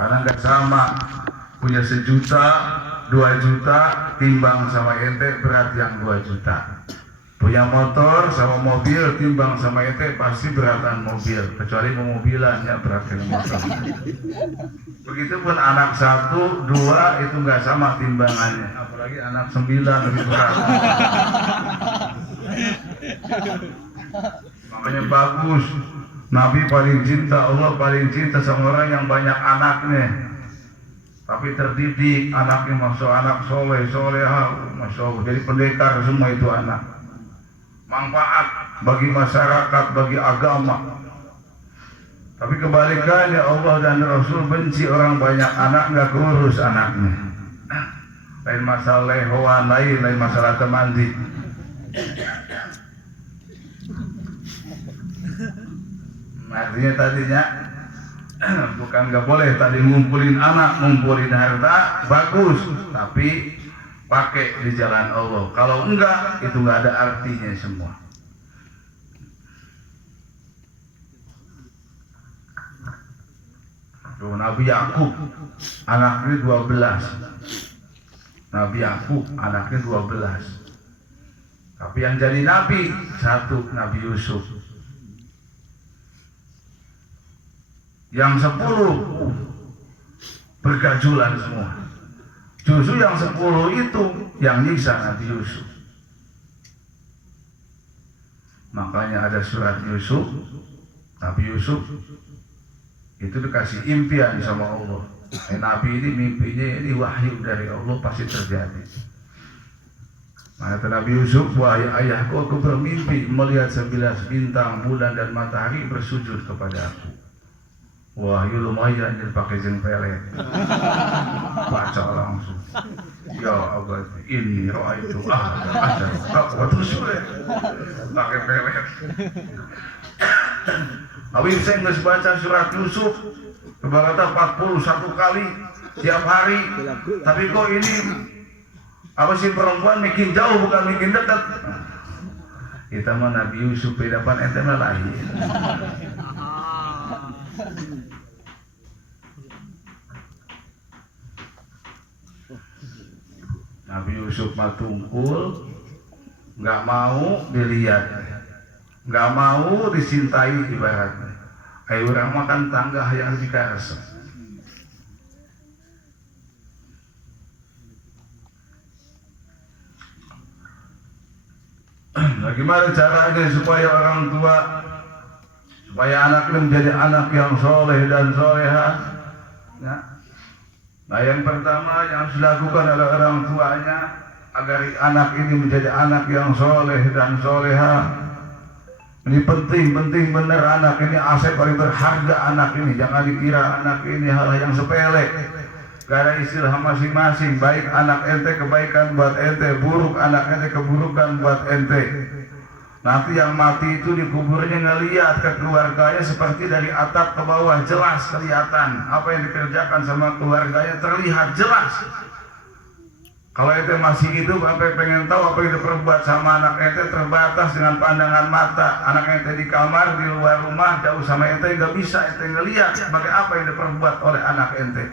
Karena nggak sama punya 1 juta, 2 juta timbang sama ente berat yang 2 juta. Punya motor sama mobil timbang sama ente pasti beratan mobil, kecuali mau mobilan ya berat dengan motor. Begitupun anak 1, 2 itu nggak sama timbangannya, apalagi anak 9 lebih berat. Makanya bagus, Nabi paling cinta, Allah paling cinta sama orang yang banyak anaknya, tapi terdidik anaknya, masuk anak soleh, soleha, masya Allah, jadi pendekar semua itu anak, manfaat bagi masyarakat, bagi agama. Tapi kebalikannya, Allah dan Rasul benci orang banyak anak, nggak keurus anaknya. Lain masalah lehoan, lain masalah temandi. Artinya tadinya bukan nggak boleh tadi ngumpulin anak, ngumpulin harta, bagus, tapi pakai di jalan Allah. Kalau enggak, itu nggak ada artinya semua. Tuh, Nabi Yakub anaknya 12. Nabi Yakub anaknya 12. Tapi yang jadi nabi 1, Nabi Yusuf. Yang 10 bergajulan semua. Justru yang 10 itu yang nyiksa Nabi Yusuf. Makanya ada surat Yusuf, Nabi Yusuf itu dikasih impian sama Allah. Nabi ini mimpinya ini wahyu dari Allah, pasti terjadi. Maka Nabi Yusuf, wahai ayahku, aku bermimpi melihat 11 bintang, bulan dan matahari bersujud kepada aku. Wahyu lumayan dipakai jeng pelet. Baca langsung. Ya Allah, ini roh itu ada waktu sulit pakai pelet. Abi saya nggak baca surat Yusuf kebarata 41 kali tiap hari. Tapi kok ini apa sih, perempuan makin jauh bukan makin dekat. Kita mah Nabi Yusuf depan ente mah lain. Nabi Yusuf mah tungkul, nggak mau dilihat, nggak mau dicintai ibaratnya. Kayak orang makan tangga yang dikarasa. Bagaimana caranya supaya orang tua, supaya anaknya menjadi anak yang soleh dan soleha? Ya. Nah, yang pertama yang harus dilakukan oleh orang tuanya agar anak ini menjadi anak yang soleh dan soleha. Ini penting benar, anak ini aset paling berharga. Anak ini jangan dikira anak ini hal yang sepele. Karena istilah masing-masing, baik anak ente kebaikan buat ente, buruk anak ente keburukan buat ente. Nanti yang mati itu dikuburnya ngeliat ke keluarganya seperti dari atap ke bawah, jelas kelihatan apa yang dikerjakan sama keluarganya, terlihat jelas. Kalau ente masih hidup, sampai pengen tahu apa yang diperbuat sama anak ente terbatas dengan pandangan mata. Anak ente di kamar, di luar rumah, jauh sama ente, nggak bisa ente ngeliat sebagai apa yang diperbuat oleh anak ente.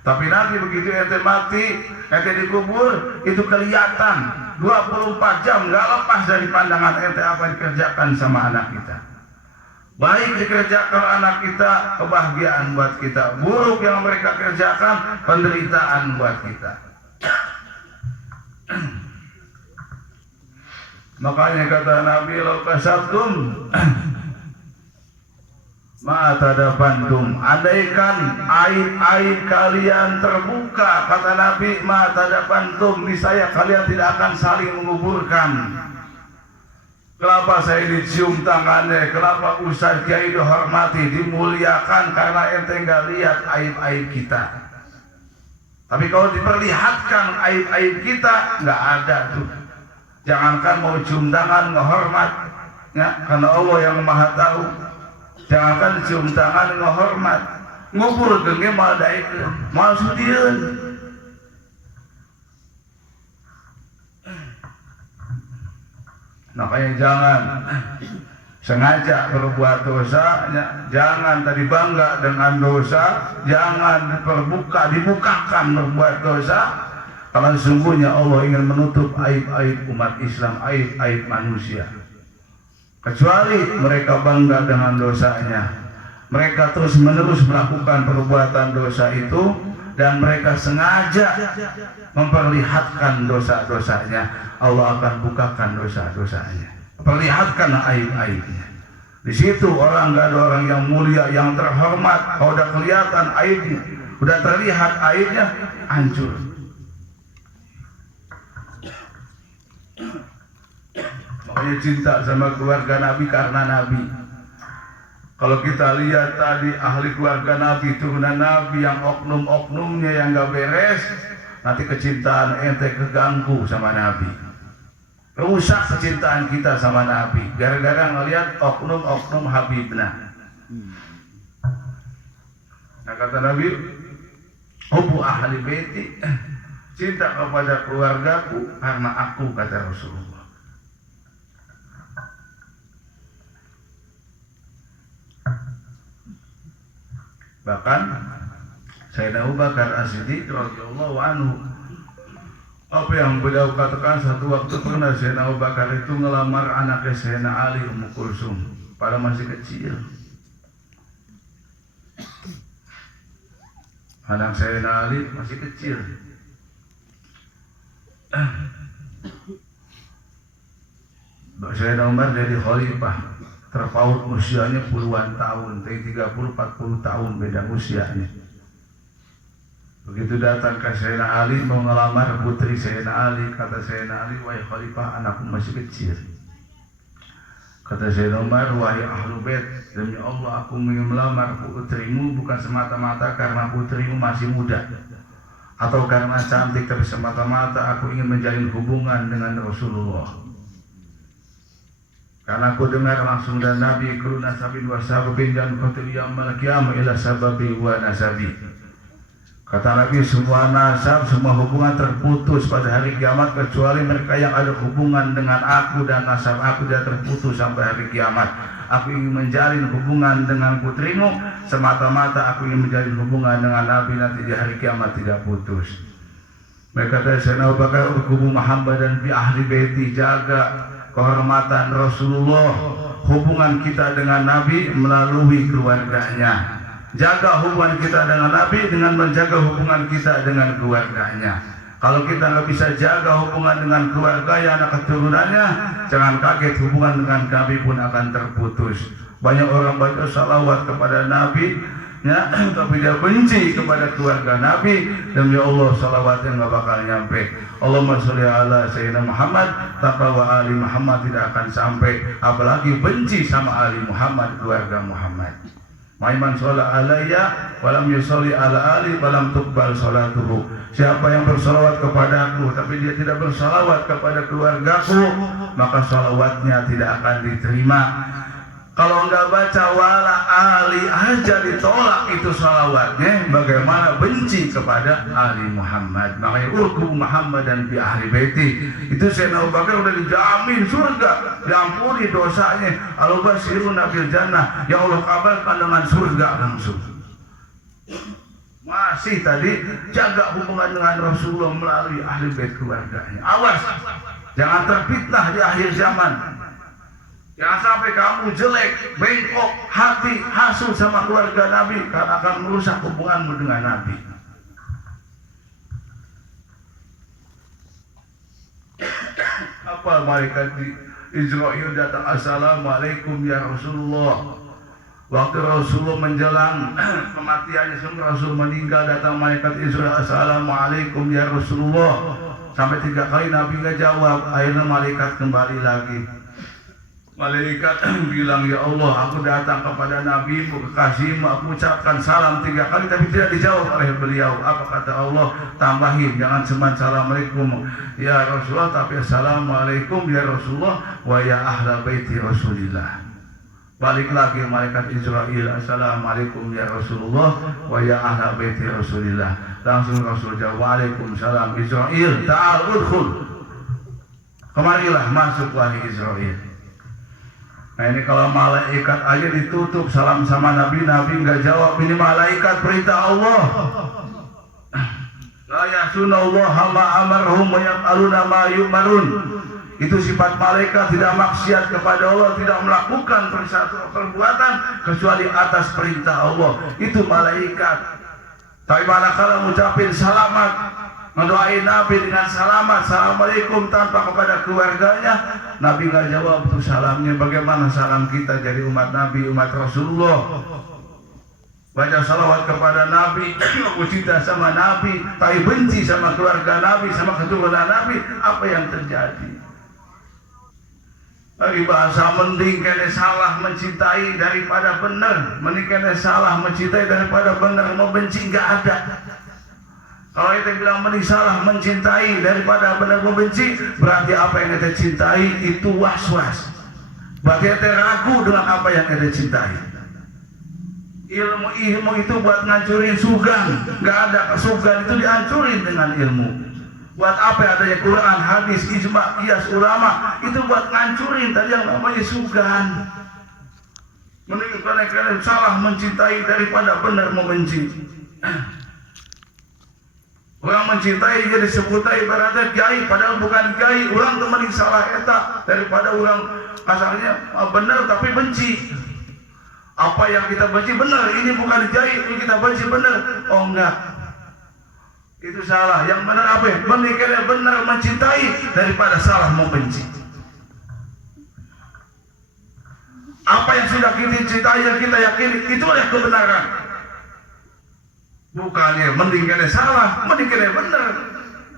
Tapi nanti begitu ente mati, ente dikubur, itu kelihatan 24 jam, nggak lepas dari pandangan ente apa yang dikerjakan sama anak kita. Baik dikerjakan anak kita, kebahagiaan buat kita. Buruk yang mereka kerjakan, penderitaan buat kita. Makanya kata Nabi, "Lau kasabtum ma tadapantum." Andaikan aib-aib kalian terbuka, kata Nabi, ma tadapantum, niscaya kalian tidak akan saling menguburkan. Kenapa saya dicium tangannya? Kenapa Ustaz Kiai dihormati, dimuliakan? Karena ente nggak lihat aib-aib kita. Tapi kalau diperlihatkan aib-aib kita, nggak ada tuh. Jangankan mau cium tangan, ngehormat, ya, karena Allah yang Maha Tahu. Jangankan cium tangan, ngehormat, ngubur gengnya malah daikeun, malah sudieun. Makanya jangan sengaja berbuat dosa, jangan tadi bangga dengan dosa, jangan dibukakan berbuat dosa, karena sesungguhnya Allah ingin menutup aib-aib umat Islam, aib-aib manusia. Kecuali mereka bangga dengan dosanya, mereka terus-menerus melakukan perbuatan dosa itu, dan mereka sengaja memperlihatkan dosa-dosanya, Allah akan bukakan dosa-dosanya, perlihatkan aib-aibnya. Di situ orang, nggak ada orang yang mulia, yang terhormat. Kalau udah kelihatan aibnya, udah terlihat aibnya, hancur. Makanya cinta sama keluarga Nabi karena Nabi. Kalau kita lihat tadi ahli keluarga Nabi, turunan Nabi yang oknum-oknumnya yang nggak beres, nanti kecintaan ente keganggu sama Nabi. Rusak kecintaan kita sama Nabi gara-gara ngelihat oknum-oknum Habibna. Nah kata Nabi, hubbu ahli baiti, cinta kepada keluargaku karena aku, kata Rasulullah. Bahkan Sayyidina Abu Bakar As-Siddiq radhiyallahu anhu, apa yang beliau katakan, satu waktu pernah Sayyidina Abu Bakar itu ngelamar anaknya Sayyidina Ali, Ummu Kulsum, pada masih kecil. Anak Sayyidina Ali masih kecil. Sayyidina Umar jadi khalifah, terpaut usianya puluhan tahun, 30-40 tahun beda usianya. Begitu datang ke Sayyidina Ali mau ngelamar putri Sayyidina Ali, kata Sayyidina Ali, wahai khalifah, anakku masih kecil. Kata Sayyidina Umar, wahai ahlu bait, demi Allah aku ingin melamar putrimu bukan semata-mata karena putrimu masih muda atau karena cantik, tapi semata-mata aku ingin menjalin hubungan dengan Rasulullah. Karena aku dengar langsung dari Nabi, kullu nasabin wa sababin dan qatil yaumil qiyamah ila sababi wa nasabi. Kata Nabi, semua nasab, semua hubungan terputus pada hari kiamat kecuali mereka yang ada hubungan dengan aku, dan nasab aku tidak terputus sampai hari kiamat. Aku ingin menjalin hubungan dengan putrimu semata-mata aku ingin menjalin hubungan dengan Nabi, nanti di hari kiamat tidak putus. Mereka kata Sayyidina Abu Bakar, urkubu Muhammad dan bi ahli baiti, jaga kehormatan Rasulullah, hubungan kita dengan Nabi melalui keluarganya. Jaga hubungan kita dengan Nabi dengan menjaga hubungan kita dengan keluarganya. Kalau kita nggak bisa jaga hubungan dengan keluarga, anak keturunannya, jangan kaget hubungan dengan Nabi pun akan terputus. Banyak orang baca salawat kepada Nabi, ya, tapi dia benci kepada keluarga Nabi, demi Allah salawatnya nggak bakal nyampe. Allahumma sholli ala Sayyidina Muhammad, tanpa wa ali Muhammad tidak akan sampai, apalagi benci sama ali Muhammad, keluarga Muhammad. Maiman sholat alayya walam yusolli ala ali walam tuqbal sholatuhu. Siapa yang bersolawat kepadaku tapi dia tidak bersolawat kepada keluargaku, maka sholawatnya tidak akan diterima. Kalau nggak baca wala ali aja ditolak itu sholawatnya, bagaimana benci kepada ali Muhammad? Makanya urku Muhammad dan bi ahli baiti. Itu Sayyidina Abu Bakar udah dijamin surga, diampuni dosanya. Al-Basirun bil jannah, ya Allah kabarkan dengan surga langsung. Masih tadi jaga hubungan dengan Rasulullah melalui ahli bait keluarganya. Awas, jangan terfitnah di akhir zaman. Jangan sampai kamu jelek, bengkok, hati, hasut sama keluarga Nabi, karena akan merusak hubunganmu dengan Nabi. Apa malaikat Israel datang, assalamualaikum ya Rasulullah. Waktu Rasulullah menjelang kematiannya, Rasul meninggal, datang malaikat Israel, assalamualaikum ya Rasulullah. Sampai 3 kali Nabi nggak jawab, akhirnya malaikat kembali lagi. Malaikat bilang, ya Allah, aku datang kepada Nabi-Mu, kekasih-Mu, aku ucapkan salam 3 kali tapi tidak dijawab oleh beliau. Apa kata Allah? Tambahin, jangan cuma assalamualaikum ya Rasulullah, tapi assalamualaikum ya Rasulullah wa ya ahla baiti Rasulillah. Balik lagi malaikat Israel, assalamualaikum ya Rasulullah wa ya ahla baiti Rasulillah. Langsung Rasul jawab, waalaikumsalam Israel, ta'al udkhul. Kemarilah masuk wahai Israel. Nah ini kalau malaikat aja ditutup salam sama Nabi, Nabi nggak jawab. Ini malaikat perintah Allah. La ya'sunallaha ma amarhum wa yaf'aluna ma yu'marun. Itu sifat malaikat, tidak maksiat kepada Allah, tidak melakukan perbuatan kecuali atas perintah Allah. Itu malaikat. Tapi manakala mengucapin selamat, mendoain Nabi dengan selamat, assalamualaikum tanpa kepada keluarganya, Nabi nggak jawab tuh salamnya. Bagaimana salam kita jadi umat Nabi, umat Rasulullah? Baca salawat kepada Nabi, aku cinta sama Nabi, tapi benci sama keluarga Nabi, sama keturunan Nabi, apa yang terjadi? Bagi bahasa mending kena salah mencintai daripada benar, mending kena salah mencintai daripada benar membenci, nggak ada. Kalau kita bilang mending salah mencintai daripada benar membenci, berarti apa yang kita cintai itu was-was. Berarti kita ragu dengan apa yang kita cintai. Ilmu itu buat ngancurin sugan, nggak ada. Sugan itu dihancurin dengan ilmu. Buat apa adanya Quran, hadis, ijma, qiyas ulama, itu buat ngancurin tadi yang namanya sugan. Mending kalian salah mencintai daripada benar membenci. Orang mencintai jadi sebutai ibaratnya kiai, padahal bukan kiai. Orang teman salah eta daripada orang asalnya benar tapi benci. Apa yang kita benci benar, ini bukan kiai, ini kita benci benar. Oh enggak, itu salah. Yang benar apa ya? Menikahnya benar mencintai daripada salah membenci. Apa yang sudah kita cintai, yang kita yakini, itulah kebenaran. Bukannya mendingnya salah, mendingnya benar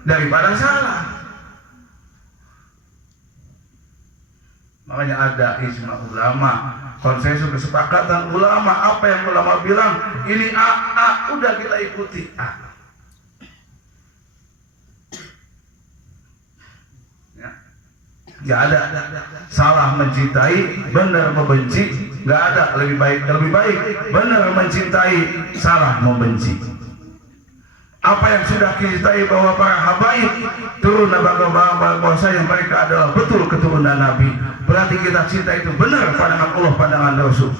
daripada salah. Makanya ada ijma ulama, konsensus kesepakatan ulama. Apa yang ulama bilang, ini A, udah kita ikuti A. Nggak ada salah mencintai, benar membenci, nggak ada. Lebih baik benar mencintai, salah membenci. Apa yang sudah kita cintai bahwa para habaib turun bahwa yang mereka adalah betul keturunan Nabi, berarti kita cinta itu benar pandangan Allah, pandangan Rasul.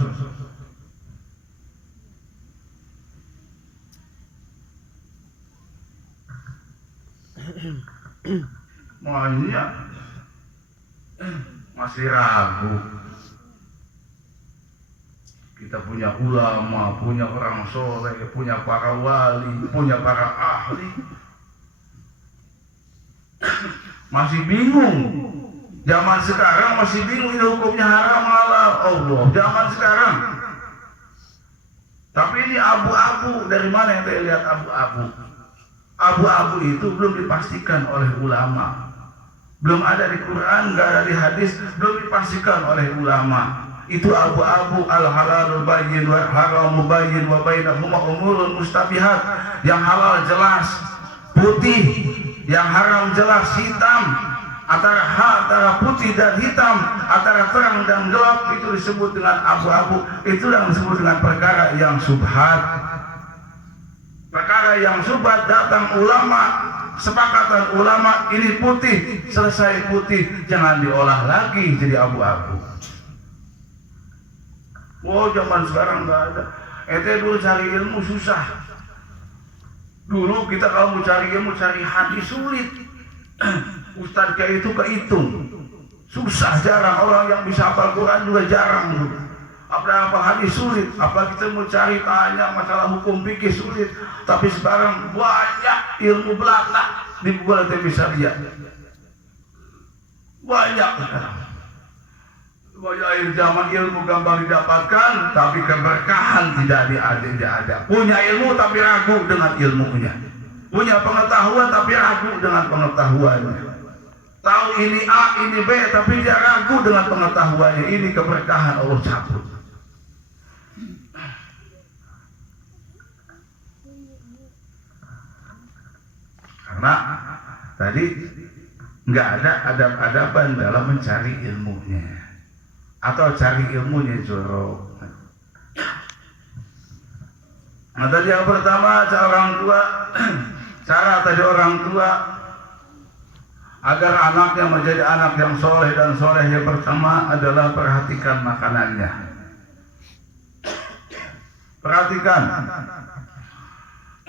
Makanya masih ragu. Kita punya ulama, punya orang soleh, punya para wali, punya para ahli, masih bingung. Zaman sekarang masih bingung ini hukumnya haram halal. Allah, zaman sekarang. Tapi ini abu-abu. Dari mana yang saya lihat abu-abu? Abu-abu itu belum dipastikan oleh ulama. Belum ada di Quran, nggak ada di hadis, belum dipastikan oleh ulama. Itu abu-abu, al-halalul bayyin wal haramu bayyin wa bainahuma umurun mustabihat. Yang halal jelas putih, yang haram jelas hitam. Antara putih dan hitam, antara terang dan gelap, itu disebut dengan abu-abu. Itu yang disebut dengan perkara yang subhat. Perkara yang subhat datang ulama, sepakatan ulama, ini putih, selesai putih, jangan diolah lagi jadi abu-abu. Wow, zaman sekarang nggak ada. Ente dulu cari ilmu susah. Dulu kita kalau mau cari ilmu, cari hadis sulit. Ustadz kayak itu kehitung. Susah, jarang. Orang yang bisa hafal Quran juga jarang. Apa hadis sulit. Apa kita mau cari tanya masalah hukum fikih sulit. Tapi sekarang banyak ilmu belaka di Google, kita bisa lihat. Banyak sekarang. Banyak zaman ilmu gampang didapatkan, tapi keberkahan tidak ada. Punya ilmu tapi ragu dengan ilmunya. Punya pengetahuan tapi ragu dengan pengetahuannya. Tahu ini A, ini B, tapi dia ragu dengan pengetahuannya. Ini keberkahan Allah cabut. Karena tadi nggak ada adab-adaban dalam mencari ilmunya. Atau cari ilmunya jorok. Nah tadi yang pertama cara tadi orang tua agar anaknya menjadi anak yang soleh dan soleh. Yang pertama adalah perhatikan makanannya. Perhatikan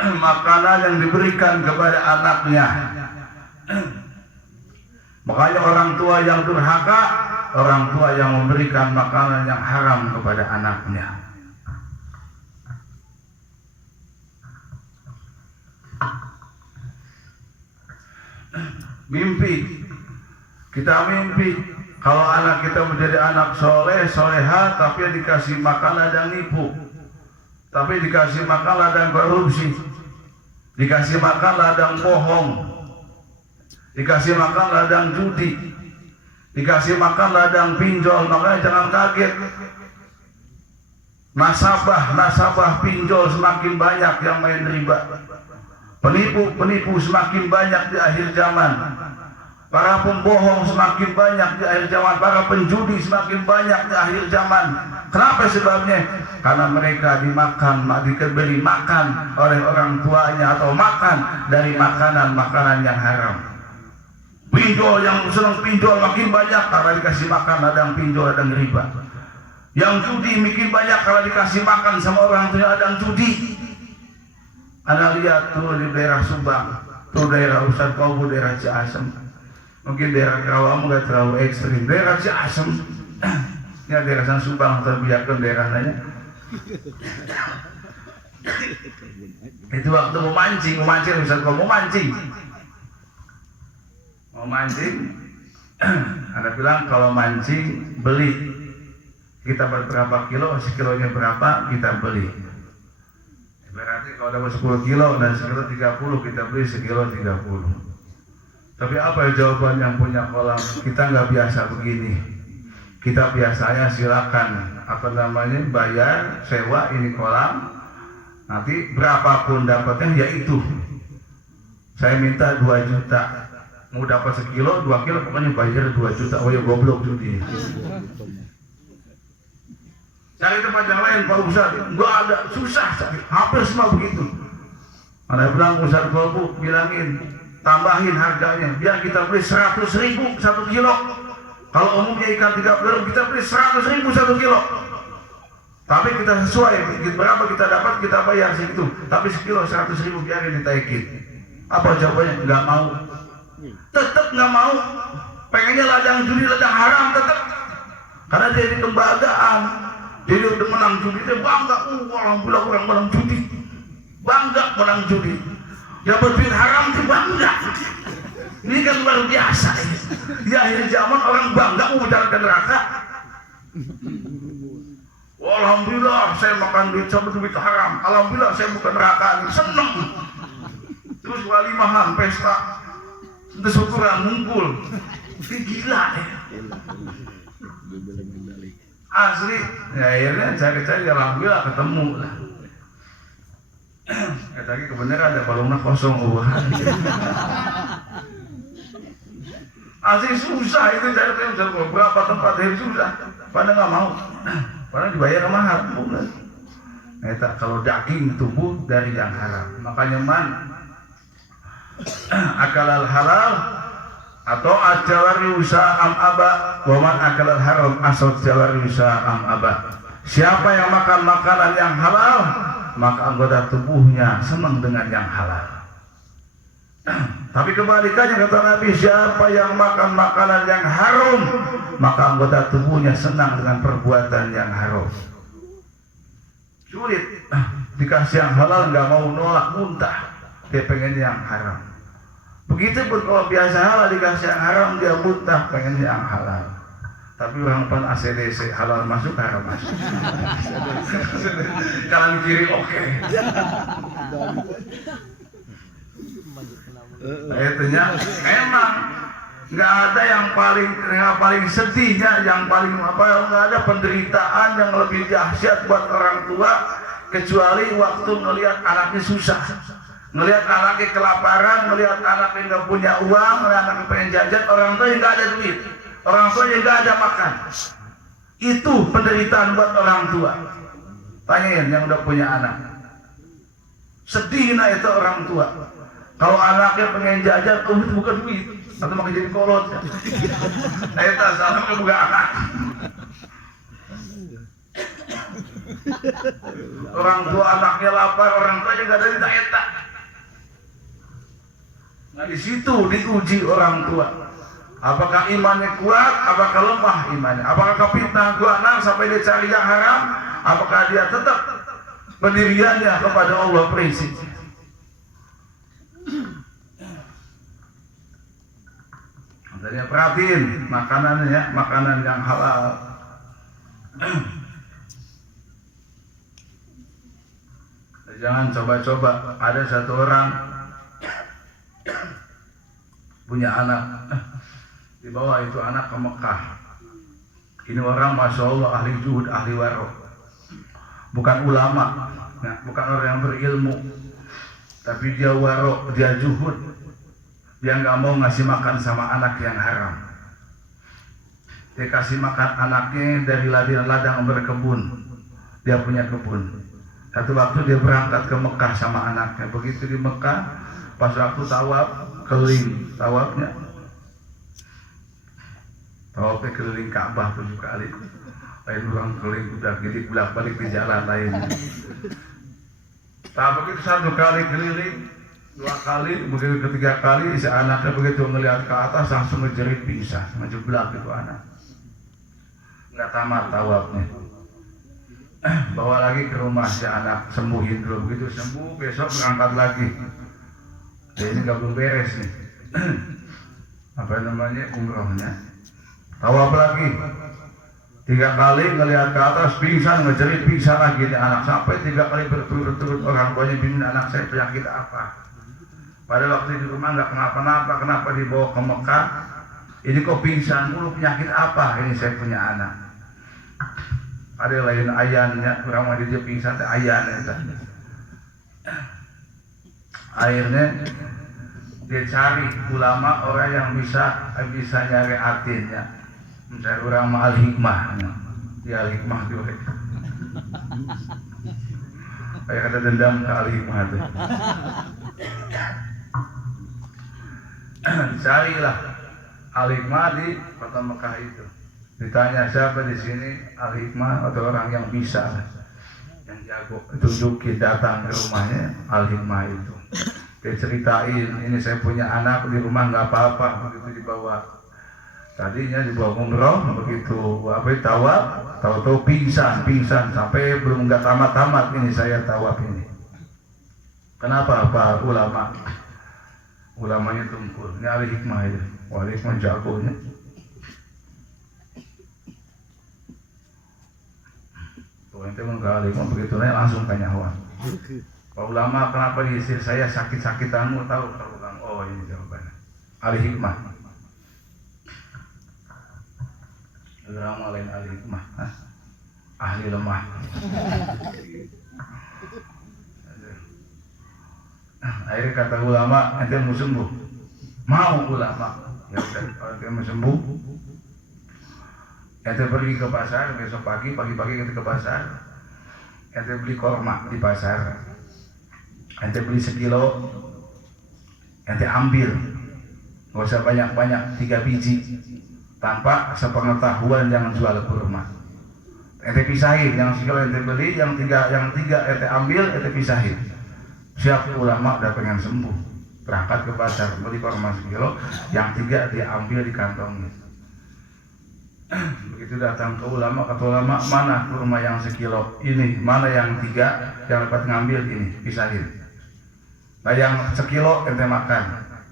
makanan yang diberikan kepada anaknya. Makanya orang tua yang durhaka, orang tua yang memberikan makanan yang haram kepada anaknya. Mimpi, kita mimpi kalau anak kita menjadi anak soleh, soleha, tapi dikasih makan ladang nipu, tapi dikasih makan ladang korupsi, dikasih makan ladang bohong, dikasih makan ladang judi, dikasih makan ladang pinjol. Makanya jangan kaget, nasabah pinjol semakin banyak yang main riba, penipu semakin banyak di akhir zaman, para pembohong semakin banyak di akhir zaman, para penjudi semakin banyak di akhir zaman. Kenapa sebabnya? Karena mereka diberi makan oleh orang tuanya atau makan dari makanan yang haram. Pinjol yang senang pinjol makin banyak karena dikasih makan ladang pinjol, ladang riba. Yang judi makin banyak kalau dikasih makan sama orang tuanya ladang judi. Anda lihat tuh di daerah Subang, tuh daerah Ustadz Kaubu, daerah Ciasem. Mungkin daerah Kawamu nggak terlalu ekstrim. Daerah Ciasem, ya daerah San Subang terbiarkan daerah lainnya. Itu waktu mau mancing Ustadz Kaubu mau mancing. Anda bilang kalau mancing beli, kita berapa kilo, sekilonya berapa kita beli. Berarti kalau dapat 10 kilo dan sekilo 30, kita beli sekilo 30. Tapi apa ya jawaban yang punya kolam? Kita nggak biasa begini. Kita biasanya silakan bayar sewa ini kolam. Nanti berapapun dapatnya yaitu. Saya minta 2 juta. Mau dapat sekilo, 2 kilo pokoknya bayar 2 juta. Oh ya goblok judi. Cari tempat yang lain Pak Ustadz, nggak ada, susah cari, hampir semua begitu. Ada bilang Ustadz Kolbu bilangin, tambahin harganya, biar kita beli 100.000 1 kilo. Kalau umumnya ikan 30, kita beli 100.000 1 kilo. Tapi kita sesuai, berapa kita dapat kita bayar segitu. Tapi sekilo 100.000 biarin ditaikin. Apa jawabannya? Nggak mau. Tetap nggak mau. Pengennya ladang judi, ladang haram tetap. Karena dia di kelembagaan. Jadi udah menang judi, dia bangga, alhamdulillah orang menang judi, bangga menang judi. Yang berduit haram itu bangga. Ini kan luar biasa ya. Di akhir zaman orang bangga membicarakan neraka. Alhamdulillah saya makan duit sama duit haram. Alhamdulillah saya bukan neraka, seneng. Terus walimahan, pesta, syukuran, ngumpul. Ini gila ya. Asli, ya akhirnya cari-cari alhamdulillah ketemu lah. Tadi kebenaran ada balonnya kosong. Asli susah itu cari beberapa tempat yang susah. Padahal nggak mau, padahal dibayar mahal. Kalau daging tubuh dari yang haram, makanya akalal halal atau ajawari usaha aba waman akalal haram asal jawari usaha aba. Siapa yang makan makanan yang halal, maka anggota tubuhnya senang dengan yang halal. Tapi kebalikannya kata Nabi, siapa yang makan makanan yang haram, maka anggota tubuhnya senang dengan perbuatan yang haram. Sulit dikasih yang halal nggak mau, nolak, muntah, dia pengen yang haram. Begitupun kalau biasa halal dikasih yang haram, dia muntah pengen yang halal. Tapi orang pan ACDC halal masuk, haram masuk. Kanan kiri oke. Itunya emang nggak ada yang paling sedihnya, yang paling nggak ada penderitaan yang lebih dahsyat buat orang tua kecuali waktu ngelihat anaknya susah. Ngelihat anaknya kelaparan, ngelihat anaknya nggak punya uang, ngelihat anaknya pengen jajan, orang tua yang nggak ada duit, orang tua yang nggak ada makan. Itu penderitaan buat orang tua. Tanyain yang udah punya anak. Sedihnya itu orang tua. Kalau anaknya pengen jajan, itu bukan duit, atau makin jadi kolot. Eta salah bukan anak. Orang tua anaknya lapar, orang tua juga dari eta. Nah di situ diuji orang tua. Apakah imannya kuat, apakah lemah imannya? Apakah kepitnah gua anak sampai dia cari yang haram? Apakah dia tetap pendiriannya kepada Allah prinsip? Jadi perhatiin makanannya, makanan yang halal. Jangan coba-coba. Ada satu orang punya anak, dibawa itu anak ke Mekah. Ini orang masya Allah ahli juhud, ahli waro, bukan ulama, ya, bukan orang yang berilmu, tapi dia waro, dia juhud. Dia nggak mau ngasih makan sama anak yang haram. Dia kasih makan anaknya dari ladang berkebun. Dia punya kebun. Satu waktu dia berangkat ke Mekah sama anaknya. Begitu di Mekah, pas waktu tawaf, keliling tawafnya. Tawafnya keliling Ka'bah 7 kali. Lain orang keliling udah gini bolak-balik di jalan lain. Tapi begitu 1 kali keliling, 2 kali, begitu ketiga kali, si anaknya begitu ngelihat ke atas langsung ngejerit pingsan, ngejeblak itu anak. Nggak tamat tawafnya. Bawa lagi ke rumah si anak, sembuhin dulu, begitu sembuh besok berangkat lagi. Dia ini nggak belum beres nih. Apa namanya umrohnya? Tawaf lagi. 3 kali ngelihat ke atas pingsan, ngejerit pingsan lagi nih anak, sampai 3 kali berturut-turut orang tuanya bingung anak saya penyakit apa. Pada waktu di rumah nggak kenapa-napa, kenapa dibawa ke Mekah? Ini kok pingsan mulu, penyakit apa? Ini saya punya anak. Ada lain ayannya, orang dia pingsan, ayannya itu. Akhirnya dia cari ulama orang yang bisa nyari artinya, mencari orang mahal hikmah. Dia al-hikmah juga. Kayak ada dendam ke al-hikmah itu. Carilah al-hikmah di kota Mekah itu. Ditanya siapa di sini al-hikmah atau orang yang bisa, yang jago, tunjukin datang ke rumahnya al-hikmah itu. Dia ceritain, ini saya punya anak di rumah nggak apa-apa, begitu dibawa. Tadinya dibawa umroh, begitu tawaf, tahu-tahu pingsan sampai belum nggak tamat ini saya tawaf ini. Kenapa Pak ulama? Ulamanya tungkul, ini al-hikmah itu, al-hikmah jagonya. Ente menggali begitu langsung tanya Wan. Pak ulama kenapa di istri saya sakit-sakitanmu tahu ulang. Oh ini jawabannya. Ahli hikmah. Ulama lain ahli hikmah. Ahli lemah. Akhirnya kata ulama, ente mau sembuh. Mau ulama. Ya udah, kalau ente mau sembuh, ente pergi ke pasar besok pagi-pagi ente ke pasar, ente beli korma di pasar, ente beli 1 kilo, ente ambil, nggak usah banyak-banyak, 3 biji, tanpa sepengetahuan jangan jual kurma. Ente pisahin, yang 1 kilo ente beli, yang tiga ente ambil, ente pisahin. Siap ulama udah pengen sembuh, berangkat ke pasar beli korma 1 kilo, yang 3 dia ambil di kantongnya. Begitu datang ke ulama, kata ulama, mana kurma yang 1 kilo ini, mana yang 3 yang dapat ngambil ini, pisahin. Nah yang 1 kilo ente makan,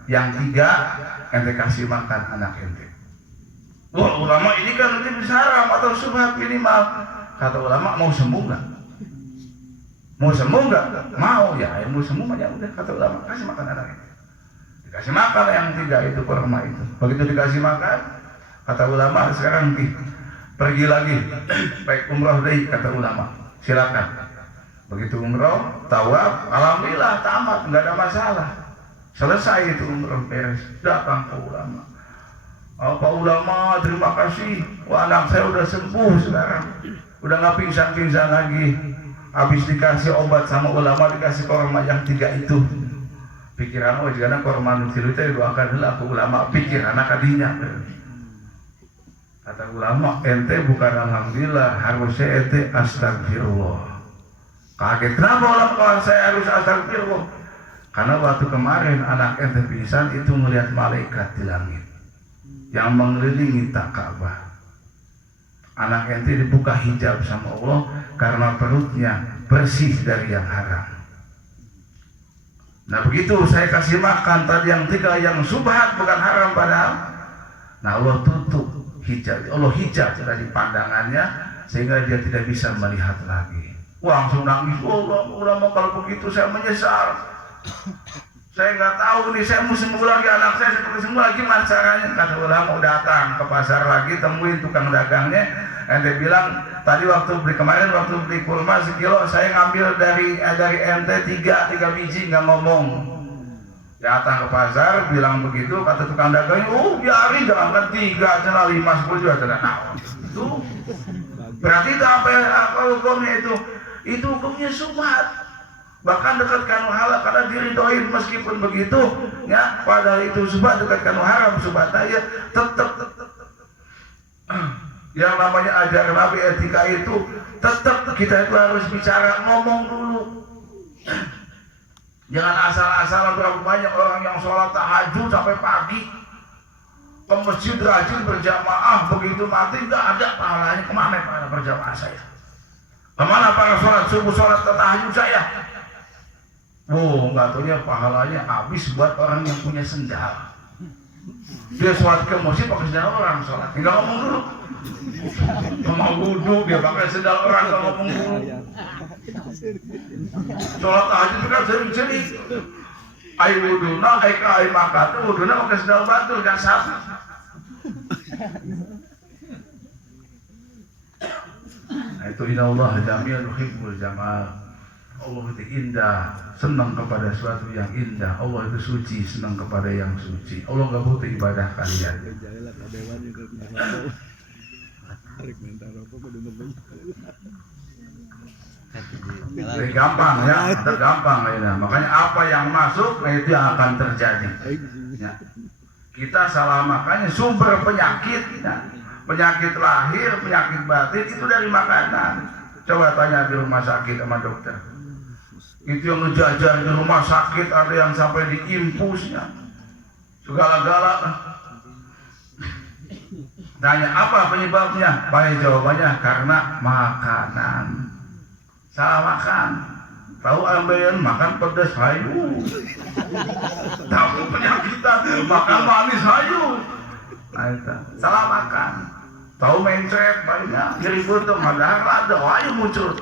yang 3 ente kasih makan anak ente. Wah ulama ini kan nanti bisa haram atau subhat minimal. Kata ulama, mau sembuh nggak? Mau sembuh nggak? Mau ya, mau sembuh ya udah. Kata ulama, kasih makan anak ente. Dikasih makan yang 3 itu kurma itu. Begitu dikasih makan, kata ulama sekarang pergi lagi, baik umroh deh, kata ulama, silakan. Begitu umroh, tawaf, alhamdulillah tamat, nggak ada masalah, selesai itu umroh beres. Datang ke ulama, Pak ulama terima kasih, wah anak saya udah sembuh sekarang, udah nggak pingsan lagi. Habis dikasih obat sama ulama, dikasih korma yang 3 itu, pikiran jika korban tilu teh doakan heula ku ulama pikiran kadinya. Kata ulama ente bukan alhamdulillah, harusnya ente astagfirullah. Kaget kenapa ulama kalau saya harus astagfirullah? Karena waktu kemarin anak ente pingsan itu melihat malaikat di langit yang mengelilingi Ka'bah. Anak ente dibuka hijab sama Allah karena perutnya bersih dari yang haram. Nah begitu saya kasih makan tadi yang 3 yang subhat bukan haram padahal. Nah Allah tutup hijab, Allah hijab dari pandangannya sehingga dia tidak bisa melihat lagi. Wah langsung nangis, ulama kalau begitu saya menyesal. Saya nggak tahu nih, saya mesti mengulangi anak saya seperti semula gimana caranya. Kata ulama datang ke pasar lagi, temuin tukang dagangnya. Ente bilang tadi waktu beli kemarin waktu beli kurma sekilo saya ngambil dari ente 3 biji nggak ngomong. Datang ke pasar bilang begitu, kata tukang dagangnya, biarin jangan 3, jangan 5, 10 juga tidak tahu. Itu berarti itu apa hukumnya itu? Itu hukumnya subhat. Bahkan dekatkan halal karena diridhoin meskipun begitu ya, padahal itu subhat dekatkan haram subhat aja tetap yang namanya ajaran Nabi etika itu tetap kita itu harus bicara ngomong dulu. Jangan asal-asalan. Berapa banyak orang yang sholat tahajud sampai pagi ke masjid rajin berjamaah, begitu mati nggak ada pahalanya. Kemana pahala berjamaah saya? Kemana para sholat subuh, sholat tahajud saya? Nggak taunya pahalanya habis buat orang yang punya sendal. Dia sholat ke masjid pakai sendal orang sholat, tinggal ngomong dulu. Mau wudhu dia pakai sendal orang, kalau ngomong dulu. Sholat tahajud kan sering-sering. Ai wuduna, ai makan tuh wuduna pakai sendal batu kan sama. Nah itu innallaha jamil yuhibbul jamal. Allah itu indah, senang kepada sesuatu yang indah. Allah itu suci, senang kepada yang suci. Allah gak butuh ibadah kalian. Jadi gampang ya, tergampang ya. Makanya apa yang masuk, nah itu yang akan terjadi. Ya. Kita salah makannya sumber penyakit, ya. Penyakit lahir, penyakit batin itu dari makanan. Coba tanya di rumah sakit sama dokter. Itu yang ngejajar di rumah sakit ada yang sampai diimpusnya segala-gala. Tanya apa penyebabnya? Banyak jawabannya karena makanan. Salah makan. Tahu ambeien makan pedas hayu. Tahu penyakitan makan manis hayu. Nah itu salah makan. Tahu mencret banyak nyeri butuh, padahal ada hayu muncul.